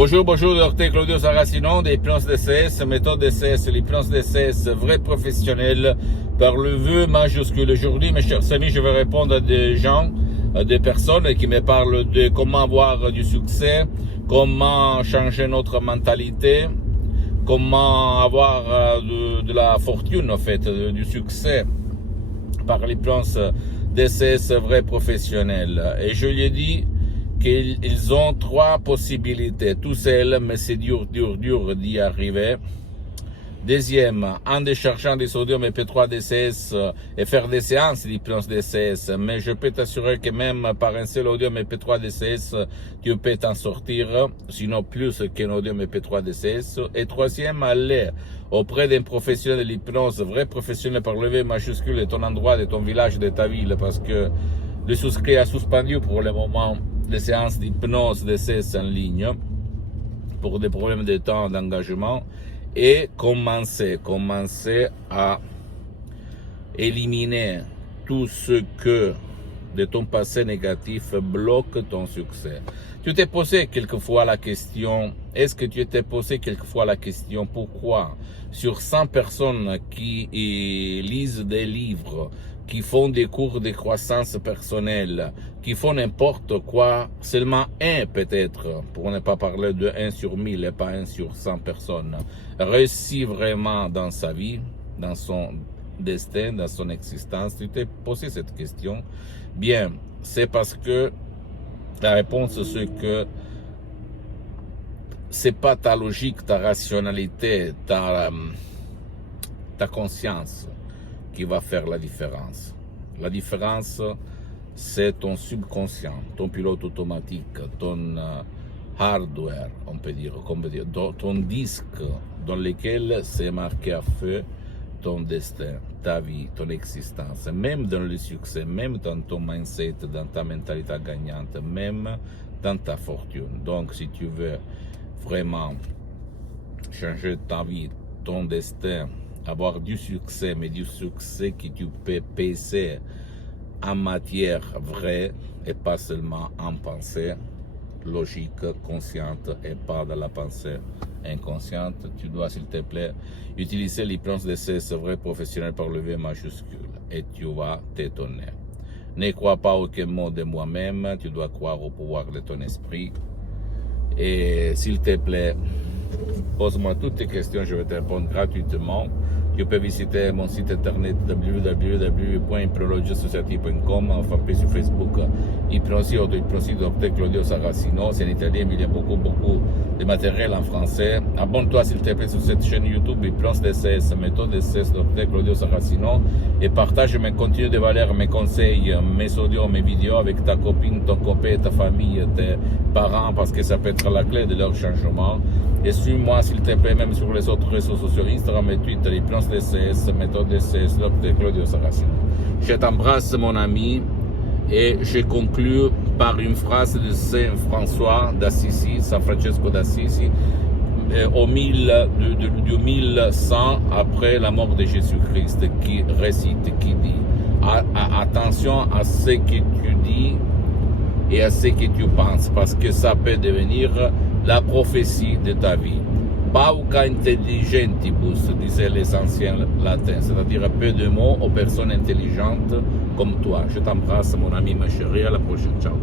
Bonjour, docteur Claudio Saracino d'Hypnose DCS, méthode DCS, l'hypnose DCS, vrai professionnel, par le vœu majuscule. Aujourd'hui, mes chers amis, je vais répondre à des gens, à des personnes qui me parlent de comment avoir du succès, comment changer notre mentalité, comment avoir de la fortune, en fait, du succès par l'hypnose DCS, vrai professionnel. Et je lui ai dit qu'ils ont trois possibilités. Tout seul, mais c'est dur d'y arriver. Deuxième, en déchargeant des sodium MP3 DCS et faire des séances d'hypnose DCS. Mais je peux t'assurer que même par un seul audio MP3 DCS, tu peux t'en sortir, sinon plus qu'un audio MP3 DCS. Et troisième, aller auprès d'un professionnel de l'hypnose, vrai professionnel par le V majuscule de ton endroit, de ton village, de ta ville, parce que le souscrit a suspendu pour le moment les séances d'hypnose DCS en ligne pour des problèmes de temps, d'engagement, et commencer à éliminer tout ce que de ton passé négatif bloque ton succès. Tu t'es posé quelquefois la question, est-ce que tu t'es posé quelquefois la question, pourquoi sur 100 personnes qui lisent des livres, qui font des cours de croissance personnelle, qui font n'importe quoi, seulement un peut-être, pour ne pas parler de 1 sur 1000 et pas 1 sur 100 personnes, réussit vraiment dans sa vie, dans son destin, dans son existence. Tu t'es posé cette question? Bien, c'est parce que la réponse c'est que c'est pas ta logique, ta rationalité, ta conscience qui va faire la différence. La différence, c'est ton subconscient, ton pilote automatique, ton hardware, on peut dire, ton disque dans lequel c'est marqué à feu ton destin, ta vie, ton existence, même dans le succès, même dans ton mindset, dans ta mentalité gagnante, même dans ta fortune. Donc, si tu veux vraiment changer ta vie, ton destin, avoir du succès, mais du succès que tu peux peser en matière vraie et pas seulement en pensée logique, consciente et pas dans la pensée inconsciente, tu dois s'il te plaît utiliser l'hypnose DCS vrai professionnel par le V majuscule et tu vas t'étonner. Ne crois pas aucun mot de moi-même, tu dois croire au pouvoir de ton esprit et s'il te plaît pose-moi toutes tes questions, je vais te répondre gratuitement. Tu peux visiter mon site internet www.hypnologieassociative.com, enfin sur Facebook, Hypnosie ou Hypnosie Dr Claudio Saracino, c'est en italien, mais il y a beaucoup de matériel en français. Abonne-toi s'il te plaît sur cette chaîne YouTube, Hypnose DCS, méthode DCS Dr Claudio Saracino, et partage mes contenus de valeur, mes conseils, mes audios, mes vidéos avec ta copine, ton copain, ta famille, tes parents, parce que ça peut être la clé de leur changement. Et suis-moi s'il te plaît même sur les autres réseaux sociaux, Instagram et Twitter, Hypnose DCS, méthode DCS, Dr Claudio Saracino. Je t'embrasse mon ami et je conclue par une phrase de Saint François d'Assisi, San Francesco d'Assisi, au 1100 après la mort de Jésus-Christ, qui récite, qui dit attention à ce que tu dis et à ce que tu penses, parce que ça peut devenir la prophétie de ta vie. Pauca intelligentibus, disaient les anciens latins, c'est-à-dire peu de mots aux personnes intelligentes comme toi. Je t'embrasse, mon ami, ma chérie, à la prochaine, ciao.